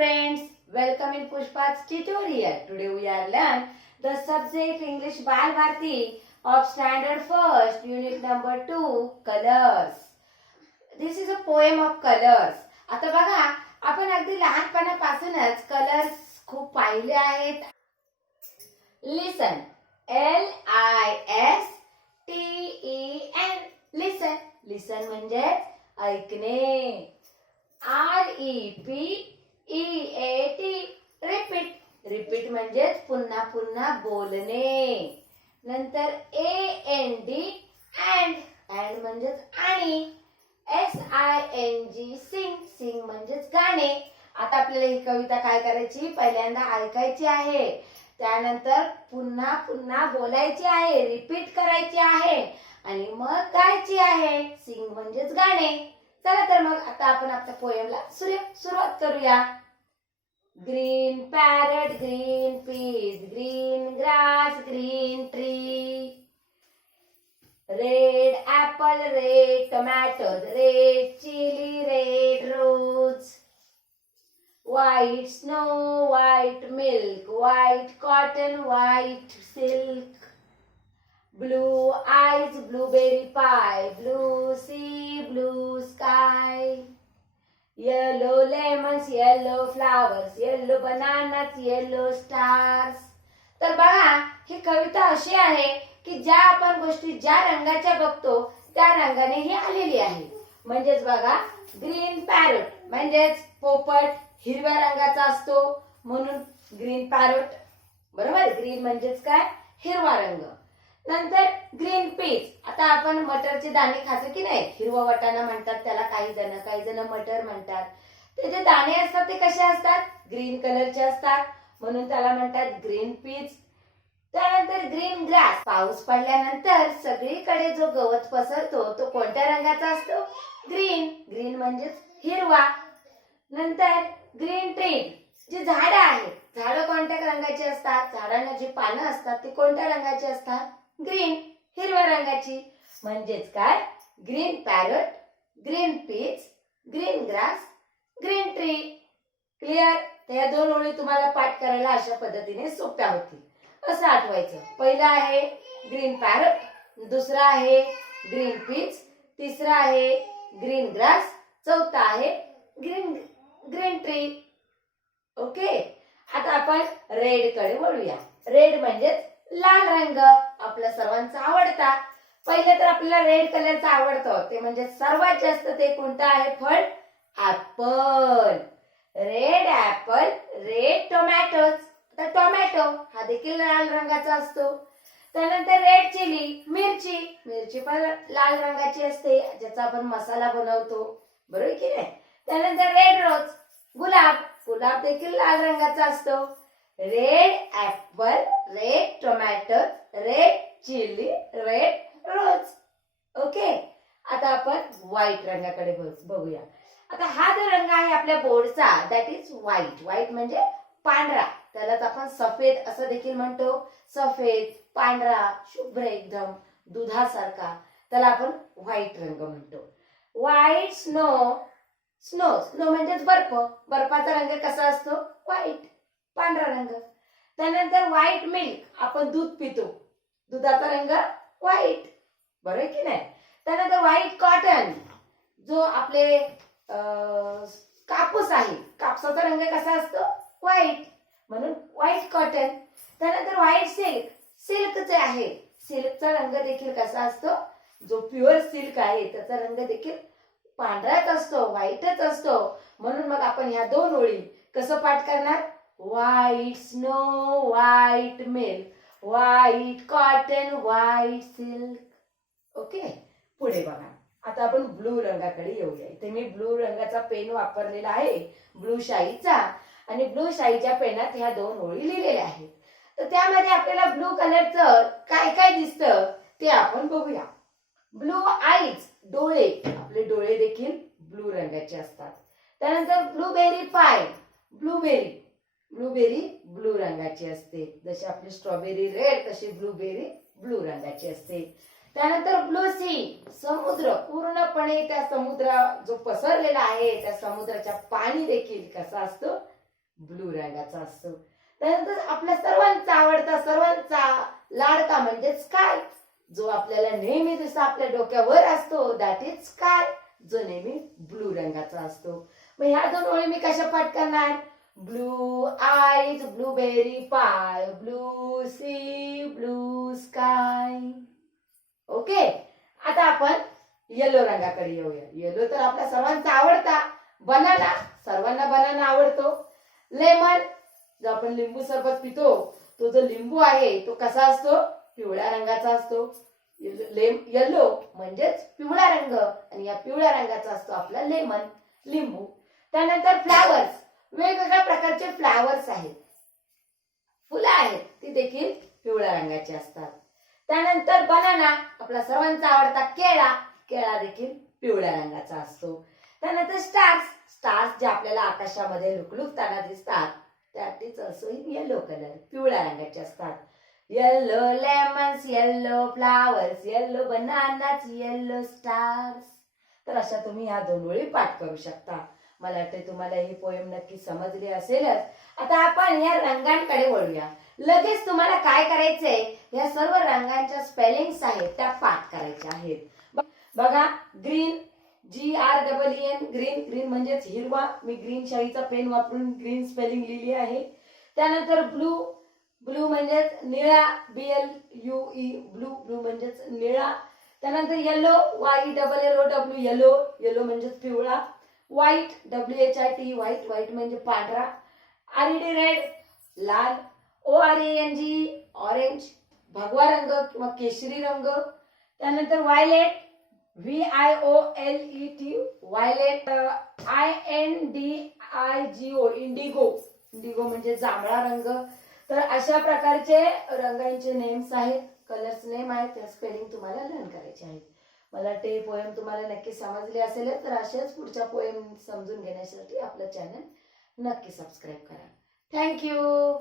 friends, welcome in Pushpa's tutorial. Today we are learn the subject English Bal Bharti of Standard 1st, Unit number 2, Colors. This is a poem of colors. आता बघा, आपण अगदी लहानपणापासूनच colours खूप पाहिले आहेत. Listen, L-I-S-T-E-N. Listen. Listen म्हणजे ऐकणे. R-E-P-E-A-T. Repeat. Repeat म्हणजे पुन्हा पुन्हा बोलणे. नंतर A-N-D. And. And म्हणजे आणि. S-I-N-G. Sing. Sing म्हणजे गाणे. आता आपल्याला ही कविता काय करायची, पहिल्यांदा ऐकायची आहे, त्यानंतर पुन्हा पुन्हा बोलायची आहे, रिपीट करायची आहे आणि मग गायची आहे. सिंग म्हणजेच गाणे. चला तर मग आता आपण आपल्या पोएमला सुरुवात करूया. Green parrot, green peas, green grass, green tree. Red apple, red tomatoes, red chilli, red rose. White snow, white milk, white cotton, white silk. Blue eyes, blueberry pie, blue sea, blue sky. Yellow lemons, yellow flowers, yellow bananas, yellow stars. तर बघा, ही कविता अशी आहे की ज्या आपण गोष्टी ज्या रंगाच्या बघतो त्या रंगाने ही आलेली आहे. म्हणजेच बघा, ग्रीन पॅरट म्हणजेच पोपट हिरव्या रंगाचा असतो म्हणून ग्रीन पॅरट. बरोबर, ग्रीन म्हणजेच काय, हिरवा रंग. नंतर ग्रीन पीस. आता आपण मटरचे दाणे खातो की नाही, हिरवा वाटाणा म्हणतात त्याला काही जण मटर म्हणतात. ते जे दाणे असतात ते कसे असतात, ग्रीन कलरचे असतात म्हणून त्याला म्हणतात ग्रीन पीस. त्यानंतर ग्रीन ग्रास. पाऊस पडल्यानंतर सगळीकडे जो गवत पसरतो तो कोणत्या रंगाचा असतो, ग्रीन. ग्रीन म्हणजेच हिरवा. नंतर ग्रीन ट्री. जी झाडं आहेत, झाडं कोणत्या रंगाची असतात, झाडांना जी पानं असतात ती कोणत्या रंगाची असतात, ग्रीन, हिरव्या रंगाची. म्हणजेच काय, green parrot, green peas, green grass, green tree. Clear. या दोन ओळी तुम्हाला पाठ करायला अशा पद्धतीने सोप्या होतील. असं आठवायचं. पहिला आहे ग्रीन पॅरट, दुसरा आहे ग्रीन पीस, तिसरा आहे ग्रीन ग्रास, चौथा आहे ग्रीन ट्री. ओके. आता आपण रेड कडे वळूया. रेड म्हणजे लाल रंग, आपला सर्वांचा आवडता. पहिले तर आपल्याला रेड कलरचा आवडतो ते म्हणजे सर्वात जास्त ते कोणतं आहे फळ, apple. Red apple, red tomatoes. तर टोमॅटो हा देखील लाल रंगाचा असतो. त्यानंतर रेड चिली, मिरची. मिरची पण लाल रंगाची असते, ज्याचा आपण मसाला बनवतो. बरोबर की नाही. त्यानंतर रेड रोज, गुलाब. गुलाब देखील लाल रंगाचा असतो. Red apple, red tomato, red chilli, red rose. Okay. आता आपण व्हाईट रंगाकडे बघूया. आता हा जो रंग आहे आपल्या बोर्डचा, दॅट इज व्हाईट. व्हाईट म्हणजे पांढरा. त्यालाच आपण सफेद असं देखील म्हणतो. सफेद, पांढरा, शुभ्र एकदम दुधासारखा, त्याला आपण व्हाईट रंग म्हणतो. White snow. स्नो. स्नो म्हणजेच बर्फ. बर्फाचा रंग कसा असतो, व्हाईट, पांढरा रंग. त्यानंतर व्हाईट मिल्क. आपण दूध पितो, दुधाचा रंग व्हाईट. बरोबर की नाही. त्यानंतर व्हाईट कॉटन. जो आपले कापूस आहे, कापसाचा रंग कसा असतो, व्हाईट, म्हणून व्हाईट कॉटन. त्यानंतर व्हाईट सिल्क. सिल्कचे आहे, सिल्कचा रंग देखील कसा असतो, जो प्युअर सिल्क आहे त्याचा रंग देखील पांढराच असतो, व्हाईटच असतो. म्हणून मग आपण ह्या दोन ओळी कसं पाठ करणार, white snow, white milk, white cotton, white silk. Okay. पुढे बघा. आता आपण ब्लू रंगाकडे येऊया. इथे मी ब्लू रंगाचा पेन वापरलेला आहे, ब्लू शाईचा. आणि ब्लू शाईच्या पेनात ह्या दोन ओळी लिहिलेल्या आहेत. तर त्यामध्ये आपल्याला ब्लू कलरचं काय काय दिसतं ते आपण बघूया. ब्लू आईज, डोळे. आपले डोळे देखील ब्लू रंगाचे असतात. त्यानंतर ब्लूबेरी पाय. ब्लूबेरी. ब्लूबेरी ब्लू रंगाची असते. जशी आपली स्ट्रॉबेरी रेड, तशी ब्लूबेरी ब्लू रंगाची असते. त्यानंतर ब्लू सी, समुद्र. पूर्णपणे त्या समुद्र जो पसरलेला आहे त्या समुद्राच्या पाणी देखील कसा असतो, ब्लू रंगाचा असतो. त्यानंतर आपल्या सर्वांचा आवडता, सर्वांचा लाडका म्हणजे स्काय, जो आपल्याला नेहमी दिसतो आपल्या डोक्यावर असतो, दॅट इज स्काय, जो नेहमी ब्लू रंगाचा असतो. मग ह्या दोन ओळी मी कशा पाठ करणार? Blue eyes, blueberry pie, blue sea, blue sky. Okay, आता आपण येलो रंगाकडे येऊया. येलो तर आपला सर्वांचा आवडता. बनाना, सर्वांना बनाना आवडतो. लेमन, जो आपण लिंबू सरबत पितो, तो जो लिंबू आहे तो कसा असतो? पिवळ्या रंगाचा असतो. येलो म्हणजेच पिवळा रंग, आणि या पिवळ्या रंगाचा असतो आपला लेमन, लिंबू. त्यानंतर फ्लावर्स, वेगवेगळ्या प्रकारचे फ्लावर्स आहेत, फुलं आहेत, ती देखील पिवळ्या रंगाची असतात. त्यानंतर बनाना, आपला सर्वांचा आवडता केळा, केळा देखील पिवळ्या रंगाचा असतो. त्यानंतर स्टार्स, स्टार्स जे आपल्याला आकाशामध्ये लुकलुकताना दिसतात, that is also in yellow colour, पिवळ्या रंगाचे असतात. Yellow lemons, yellow flowers, yellow bananas, yellow stars. तर अशा तुम्ही ह्या दोन ओळी पाठ करू शकता. मला वाटते तुम्हाला ही पोएम नक्की समजली असेलच. आता आपण या रंगांकडे वळूया. लगेच तुम्हाला काय करायचंय? या सर्व रंगांच्या स्पेलिंग्स आहेत त्या पाठ करायच्या आहेत. बघा, ग्रीन, GREEN, ग्रीन, ग्रीन म्हणजेच हिरवा. मी ग्रीन शाईचा पेन वापरून ग्रीन स्पेलिंग लिहिली आहे. त्यानंतर ब्लू, ब्लू म्हणजेच निळा, BLUE, ब्लू, ब्लू म्हणजेच निळा. त्यानंतर येलो, YELLOW, येलो, येलो म्हणजेच पिवळा. व्हाईट, WHIT, व्हाईट, व्हाईट म्हणजे पांढरा. RED, रेड, लाल. ORANG, ऑरेंज, भगवा रंग किंवा केशरी रंग. त्यानंतर violet, VIOLET, violet. INDIGO, Indigo, Indigo म्हणजे जांभळा रंग. तर अशा प्रकारचे रंगांचे नेम्स आहेत, कलर्स नेम आहेत, त्या स्पेलिंग तुम्हाला लर्न करायचे आहेत. मला ते पोएम तुम्हाला नक्की समजले असेल. तर अशाच पुढच्या पोएम समजून घेण्यासाठी आपलं चॅनल नक्की सबस्क्राईब करा. थँक्यू.